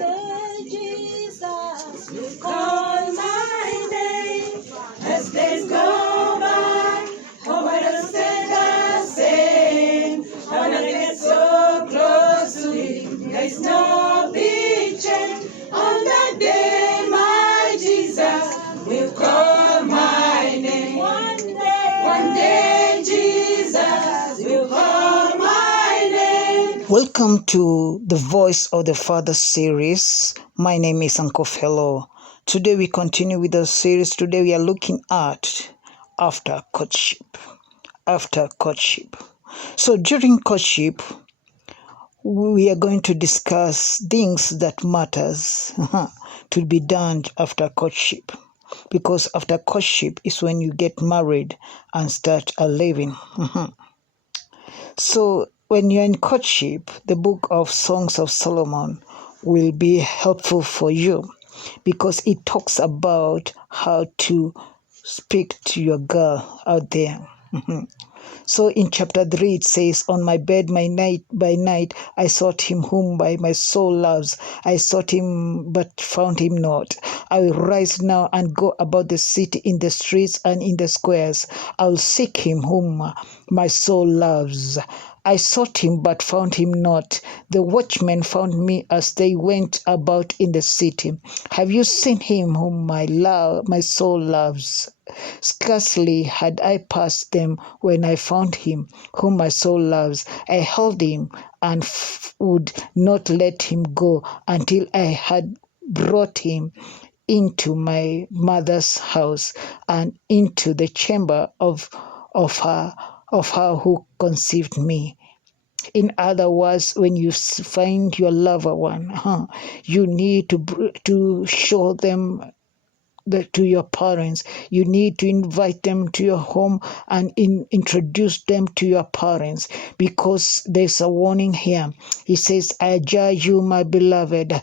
day Jesus will call my name. As days go by, oh, I don't stay the same. I wanna get so close to Him. There's no big change on that day. My Jesus will call my name. One day Jesus will call my name. Welcome to the Voice of the Father series. My name is Uncle Fello. Today we continue with the series. Today we are looking at after courtship. After courtship. So during courtship, we are going to discuss things that matters to be done after courtship. Because after courtship is when you get married and start a living. So when you're in courtship, the book of Songs of Solomon will be helpful for you because it talks about how to speak to your girl out there. So in chapter 3 it says, on my bed by night I sought him whom by my soul loves. I sought him but found him not. I will rise now and go about the city in the streets and in the squares. I will seek him whom my soul loves. I sought him but found him not. The watchmen found me as they went about in the city. Have you seen him whom my soul loves? Scarcely had I passed them when I found him whom my soul loves. I held him and would not let him go until I had brought him into my mother's house and into the chamber of her who conceived me. In other words, when you find your lover one, you need to show them to your parents. You need to invite them to your home and introduce them to your parents, because there's a warning here. He says, I adjure you, my beloved,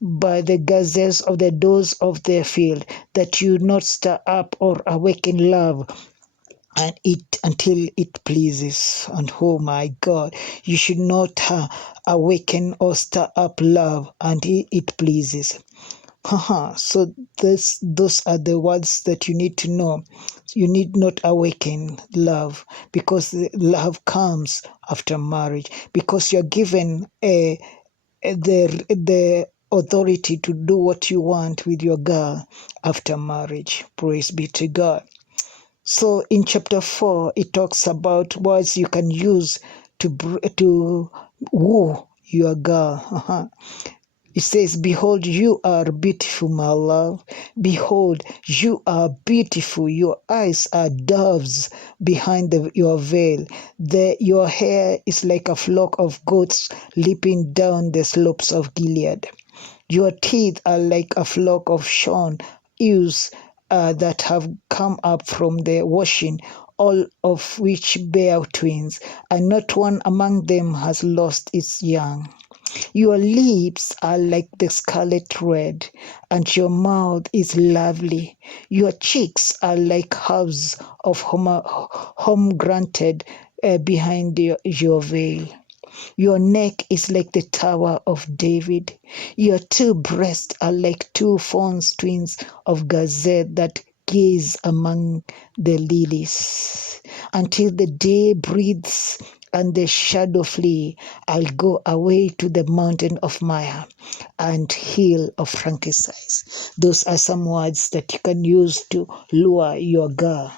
by the gazelles of the doors of their field, that you not stir up or awaken love and it until it pleases. And oh my God, you should not awaken or stir up love until it pleases. So those are the words that you need to know. You need not awaken love, because love comes after marriage, because you're given the authority to do what you want with your girl after marriage. Praise be to God. So in chapter 4, it talks about words you can use to woo your girl. It says, behold, you are beautiful, my love. Behold, you are beautiful. Your eyes are doves behind your veil. Your hair is like a flock of goats leaping down the slopes of Gilead. Your teeth are like a flock of shorn ewes that have come up from the washing, all of which bear twins, and not one among them has lost its young. Your lips are like the scarlet red, and your mouth is lovely. Your cheeks are like halves of home-granted behind your veil. Your neck is like the Tower of David. Your two breasts are like two fawns twins of gazelle that gaze among the lilies. Until the day breathes and the shadow flee, I'll go away to the mountain of myrrh and hill of frankincense. Those are some words that you can use to lure your girl.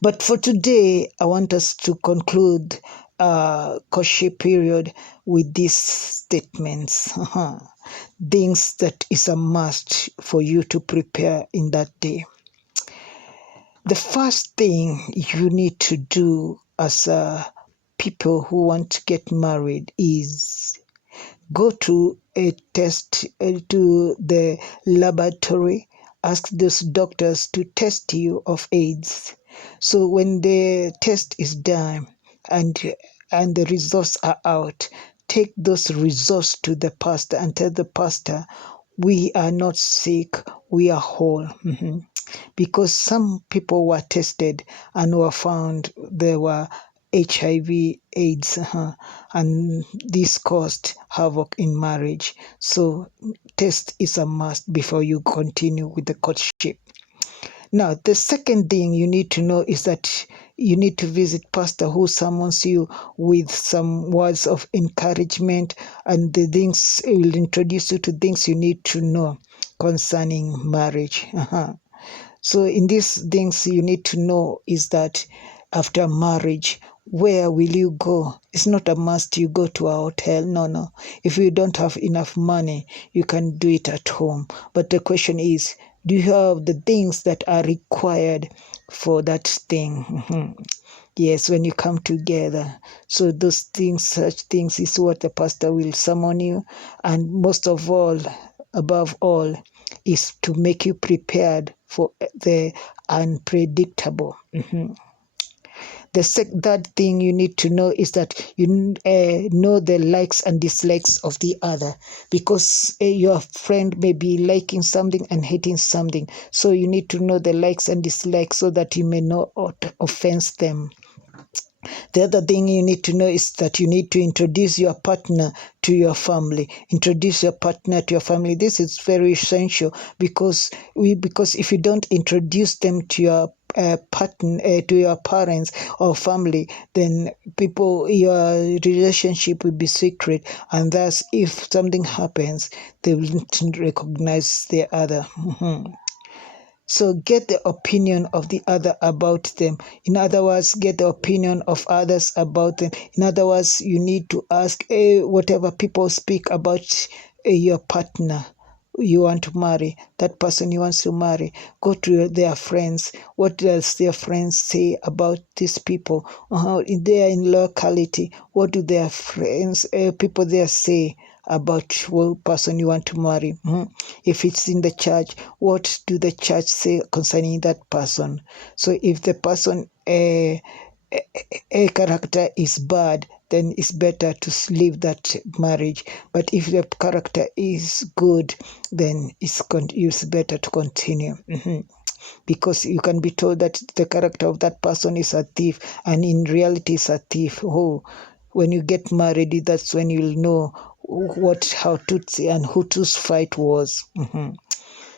But for today, I want us to conclude courtship period with these statements. Things that is a must for you to prepare in that day. The first thing you need to do as people who want to get married is go to a test, to the laboratory, ask those doctors to test you of AIDS. So when the test is done and the results are out, take those results to the pastor and tell the pastor, we are not sick, we are whole. Because some people were tested and were found they were HIV, AIDS, and this caused havoc in marriage. So test is a must before you continue with the courtship. Now, the second thing you need to know is that you need to visit pastor who summons you with some words of encouragement, and the things will introduce you to things you need to know concerning marriage. So in these things you need to know is that after marriage, where will you go? It's not a must you go to a hotel. No. If you don't have enough money, you can do it at home. But the question is, do you have the things that are required for that thing? Yes, when you come together. So those things, such things is what the pastor will summon you. And most of all, above all, is to make you prepared for the unpredictable. The third thing you need to know is that you know the likes and dislikes of the other, because your friend may be liking something and hating something. So you need to know the likes and dislikes so that you may not offense them. The other thing you need to know is that you need to introduce your partner to your family. Introduce your partner to your family. This is very essential because if you don't introduce them to your partner, to your parents or family, then your relationship will be secret, and thus if something happens, they will not recognize the other. So get the opinion of the other about them. In other words, get the opinion of others about them. In other words, you need to ask whatever people speak about your partner you want to marry, that person you want to marry. Go to their friends. What does their friends say about these people? In their locality, what do their friends, people there say about what person you want to marry? If it's in the church, what do the church say concerning that person? So if the person a character is bad, then it's better to leave that marriage. But if the character is good, then it's better to continue. Because you can be told that the character of that person is a thief, and in reality is a thief. When you get married, that's when you'll know how Tutsi and Hutu's fight was.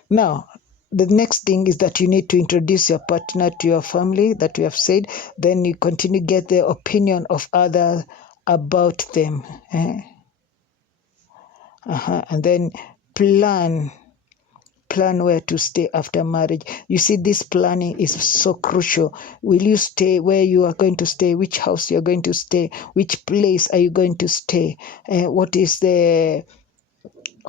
Now, the next thing is that you need to introduce your partner to your family, that we have said. Then you continue to get the opinion of others about them. And then plan where to stay after marriage. You see, this planning is so crucial. Will you stay where you are going to stay? Which house you're going to stay? Which place are you going to stay? What is the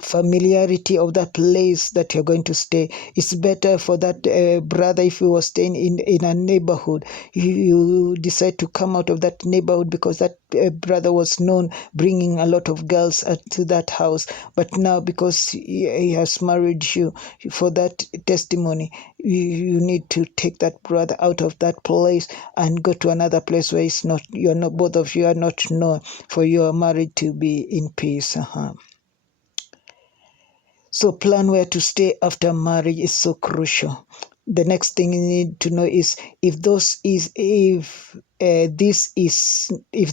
familiarity of that place that you're going to stay? It's better for that brother, if you were staying in a neighborhood, you decide to come out of that neighborhood because that brother was known bringing a lot of girls to that house. But now, because he has married you, for that testimony, you need to take that brother out of that place and go to another place where both of you are not known, for your marriage to be in peace. So plan where to stay after marriage is so crucial. The next thing you need to know is if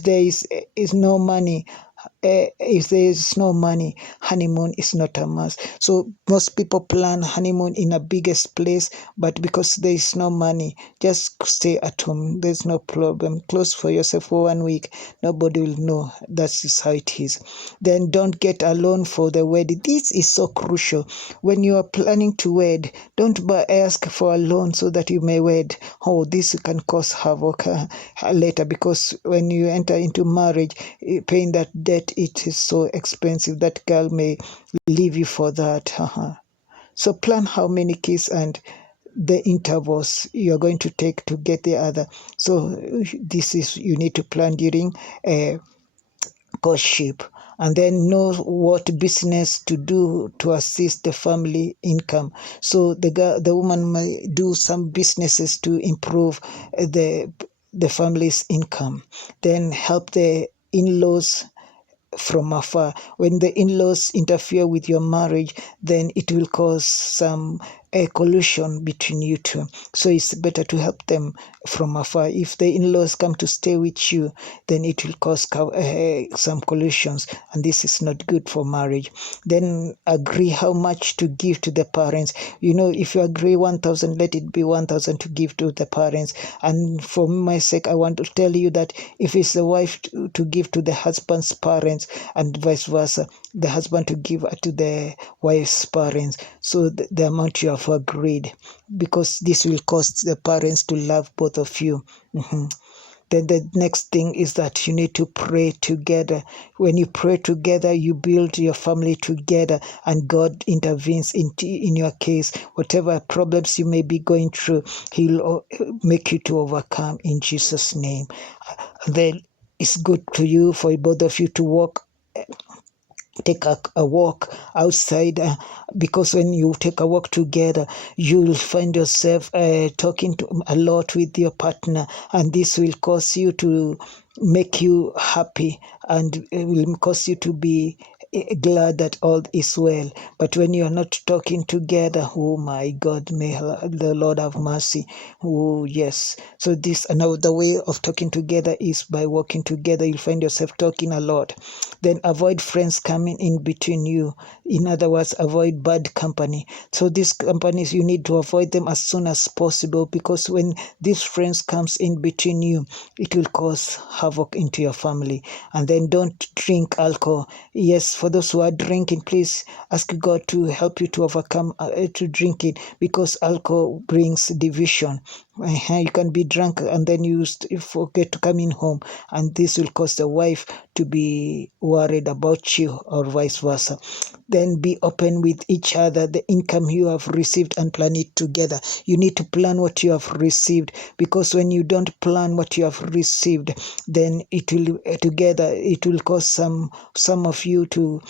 there is no money. If there is no money, honeymoon is not a must. So most people plan honeymoon in a biggest place, but because there is no money, just stay at home. There's no problem. Close for yourself for 1 week. Nobody will know. That's how it is. Then don't get a loan for the wedding. This is so crucial. When you are planning to wed, don't ask for a loan so that you may wed. This can cause havoc later, because when you enter into marriage, paying that debt, it is so expensive. That girl may leave you for that. So plan how many kids and the intervals you're going to take to get the other. So you need to plan during courtship. And then know what business to do to assist the family income. So the woman may do some businesses to improve the family's income. Then help the in-laws from afar. When the in-laws interfere with your marriage, then it will cause some a collusion between you two. So it's better to help them from afar. If the in-laws come to stay with you, then it will cause some collusions, and this is not good for marriage. Then agree how much to give to the parents. If you agree 1,000, let it be 1,000 to give to the parents. And for my sake, I want to tell you that if it's the wife to give to the husband's parents, and vice versa, the husband to give to the wife's parents, so the amount you have agreed, because this will cause the parents to love both of you. Then the next thing is that you need to pray together. When you pray together, you build your family together, and God intervenes in your case. Whatever problems you may be going through, He'll make you to overcome in Jesus' name. Then it's good for both of you to take a walk outside, because when you take a walk together, you will find yourself talking a lot with your partner, and this will cause you to make you happy, and it will cause you to be glad that all is well. But when you are not talking together, oh my God, may the Lord have mercy. Oh yes. So this another way of talking together is by walking together. You'll find yourself talking a lot. Then avoid friends coming in between you. In other words, avoid bad company. So these companies, you need to avoid them as soon as possible, because when these friends comes in between you, it will cause havoc into your family. And then don't drink alcohol. Yes, for those who are drinking, please ask God to help you to overcome to drink it, because alcohol brings division. You can be drunk and then you forget to come in home, and this will cause the wife to be worried about you, or vice versa. Then be open with each other. The income you have received, and plan it together. You need to plan what you have received, because when you don't plan what you have received, then it will cause some of you to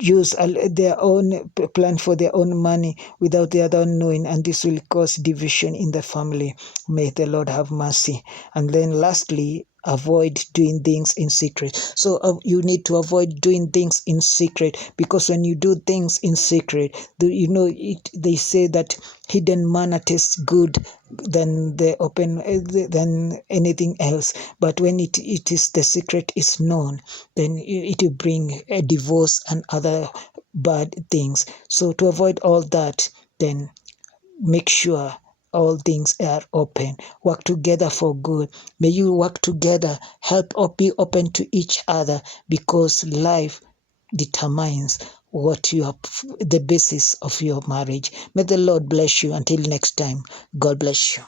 use their own plan for their own money without the other knowing, and this will cause division in the family. May the Lord have mercy. And then lastly, avoid doing things in secret. So you need to avoid doing things in secret, because when you do things in secret, they say that hidden manna tastes good than the open than anything else. But when it is the secret is known, then it will bring a divorce and other bad things. So to avoid all that, then make sure all things are open. Work together for good. May you work together, help or be open to each other, because life determines the basis of your marriage. May the Lord bless you. Until next time, God bless you.